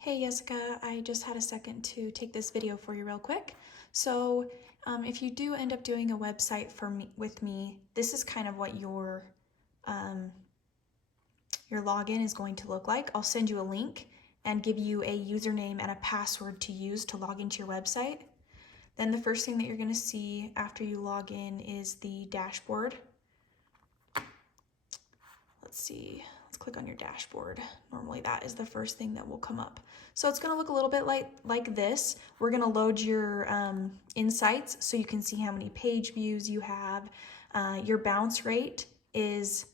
Hey Yessica, I just had a second to take this video for you real quick. So if you do end up doing a website with me, this is kind of what um, your login is going to look like. I'll send you a link and give you a username and a password to use to log into your website. Then the first thing that you're going to see after you log in is the dashboard. Let's see, let's click on your dashboard. Normally that is the first thing that will come up. So it's gonna look a little bit like this. We're gonna load your insights so you can see how many page views you have. Your bounce rate is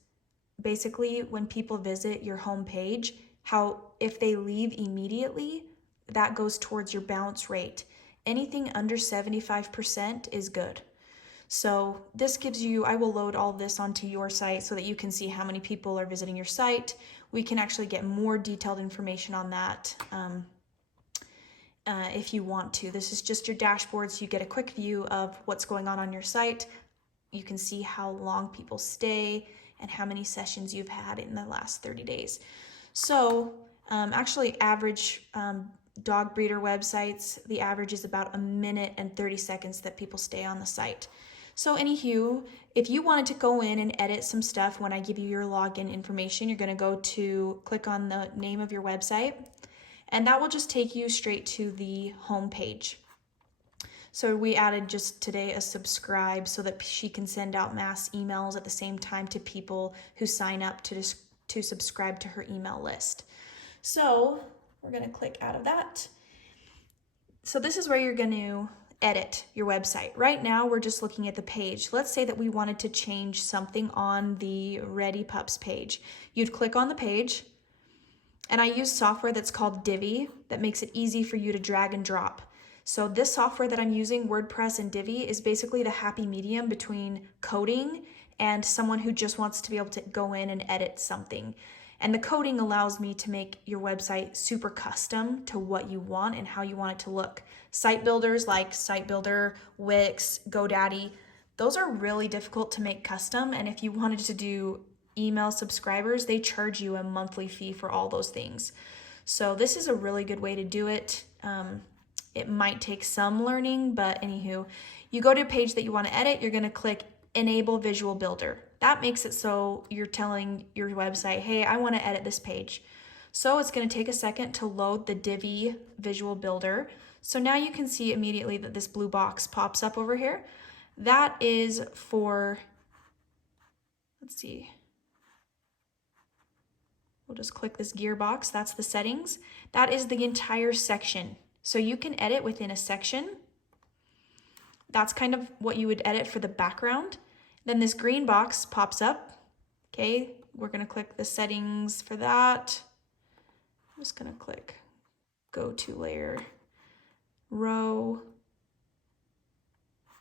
basically when people visit your home page, how if they leave immediately, that goes towards your bounce rate. Anything under 75% is good. So this gives you, I will load all this onto your site so that you can see how many people are visiting your site. We can actually get more detailed information on that if you want to. This is just your dashboard, so you get a quick view of what's going on your site. You can see how long people stay and how many sessions you've had in the last 30 days. So actually average dog breeder websites, the average is about 1 minute and 30 seconds that people stay on the site. So anywho, if you wanted to go in and edit some stuff when I give you your login information, you're gonna go to click on the name of your website, and that will just take you straight to the home page. So we added just today a subscribe so that she can send out mass emails at the same time to people who sign up to subscribe to her email list. So we're gonna click out of that. So this is where you're gonna edit your website. Right now, we're just looking at the page. Let's say that we wanted to change something on the Ready Pups page. You'd click on the page, and I use software that's called Divi that makes it easy for you to drag and drop. So this software that I'm using, WordPress and Divi, is basically the happy medium between coding and someone who just wants to be able to go in and edit something. And the coding allows me to make your website super custom to what you want and how you want it to look. Site builders like Site Builder, Wix, GoDaddy, those are really difficult to make custom. And if you wanted to do email subscribers, they charge you a monthly fee for all those things. So this is a really good way to do it. It might take some learning, but anywho, you go to a page that you want to edit, you're going to click Enable Visual Builder. That makes it so you're telling your website, hey, I want to edit this page. So it's going to take a second to load the Divi Visual Builder. So now you can see immediately that this blue box pops up over here. That is for, let's see, we'll just click this gearbox. That's the settings. That is the entire section. So you can edit within a section. That's kind of what you would edit for the background. Then this green box pops up. Okay, we're gonna click the settings for that. I'm just gonna click go to layer, row.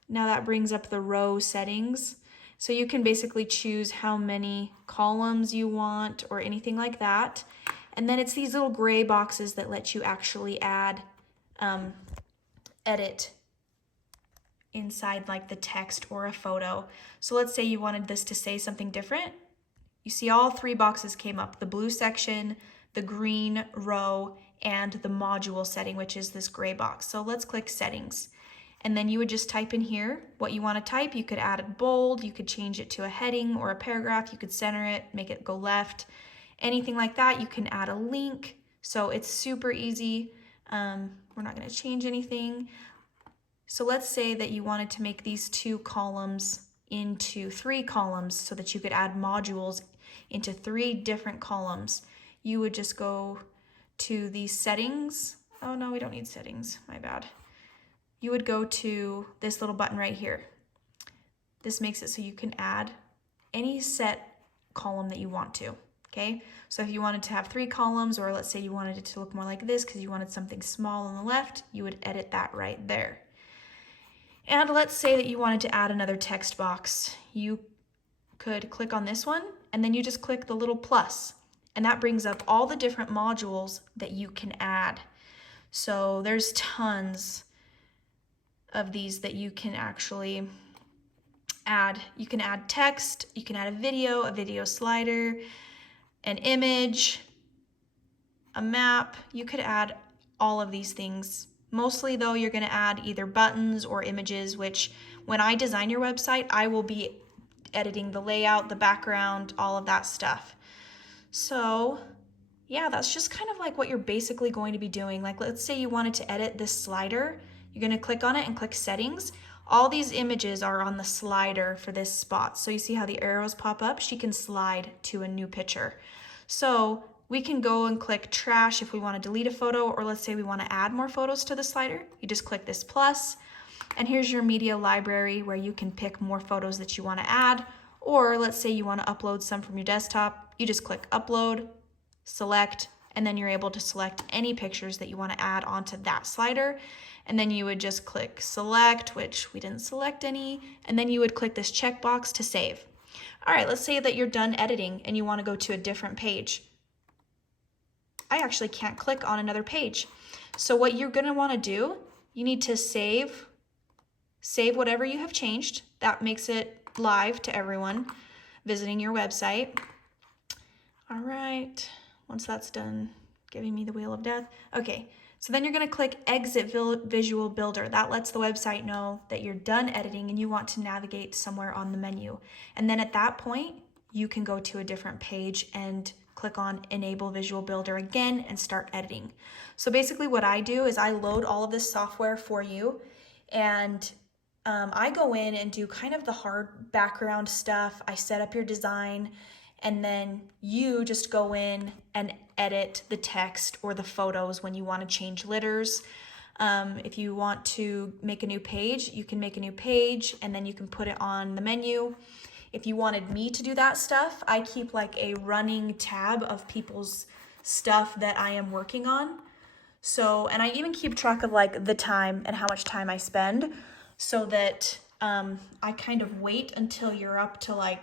Now that brings up the row settings. So you can basically choose how many columns you want or anything like that. And then it's these little gray boxes that let you actually add, edit inside like the text or a photo. So let's say you wanted this to say something different. You see all three boxes came up, the blue section, the green row, and the module setting, which is this gray box. So let's click settings. And then you would just type in here what you want to type. You could add it bold, you could change it to a heading or a paragraph, you could center it, make it go left, anything like that. You can add a link. So it's super easy. We're not going to change anything. So let's say that you wanted to make these 2 columns into 3 columns so that you could add modules into 3 different columns. You would just go to the settings. Oh no, we don't need settings, my bad. You would go to this little button right here. This makes it so you can add any set column that you want to, okay? So if you wanted to have 3 columns, or let's say you wanted it to look more like this because you wanted something small on the left, you would edit that right there. And let's say that you wanted to add another text box. You could click on this one, and then you just click the little plus, and that brings up all the different modules that you can add. So there's tons of these that you can actually add. You can add text, you can add a video slider, an image, a map. You could add all of these things. Mostly though, you're gonna add either buttons or images, which when I design your website, I will be editing the layout, the background, all of that stuff. So yeah, that's just kind of like what you're basically going to be doing. Like let's say you wanted to edit this slider. You're gonna click on it and click settings. All these images are on the slider for this spot. So you see how the arrows pop up? She can slide to a new picture. So we can go and click trash if we want to delete a photo, or let's say we want to add more photos to the slider. You just click this plus, and here's your media library where you can pick more photos that you want to add. Or let's say you want to upload some from your desktop. You just click upload, select, and then you're able to select any pictures that you want to add onto that slider. And then you would just click select, which we didn't select any, and then you would click this checkbox to save. All right, let's say that you're done editing and you want to go to a different page. I actually can't click on another page. So what you're going to want to do, you need to save whatever you have changed. That makes it live to everyone visiting your website. All right, once that's done giving me the wheel of death. Okay, so then you're going to click exit visual builder. That lets the website know that you're done editing and you want to navigate somewhere on the menu. And then at that point, you can go to a different page and click on enable visual builder again and start editing. So basically what I do is I load all of this software for you, and I go in and do kind of the hard background stuff. I set up your design, and then you just go in and edit the text or the photos when you want to change litters. If you want to make a new page, you can make a new page and then you can put it on the menu. If you wanted me to do that stuff, I keep like a running tab of people's stuff that I am working on. So, and I even keep track of like the time and how much time I spend, so that I kind of wait until you're up to like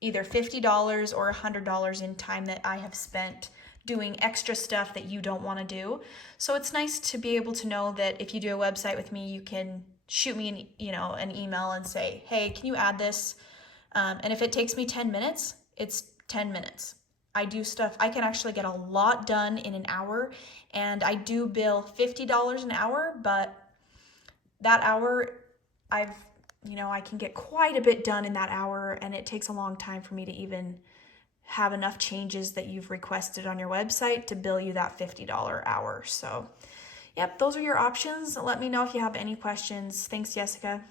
either $50 or $100 in time that I have spent doing extra stuff that you don't want to do. So it's nice to be able to know that if you do a website with me, you can shoot me an email and say, hey, can you add this? And if it takes me 10 minutes, it's 10 minutes. I do stuff, I can actually get a lot done in an hour, and I do bill $50 an hour, but that hour I can get quite a bit done in that hour, and it takes a long time for me to even have enough changes that you've requested on your website to bill you that $50 hour. So, yep, those are your options. Let me know if you have any questions. Thanks, Yessica.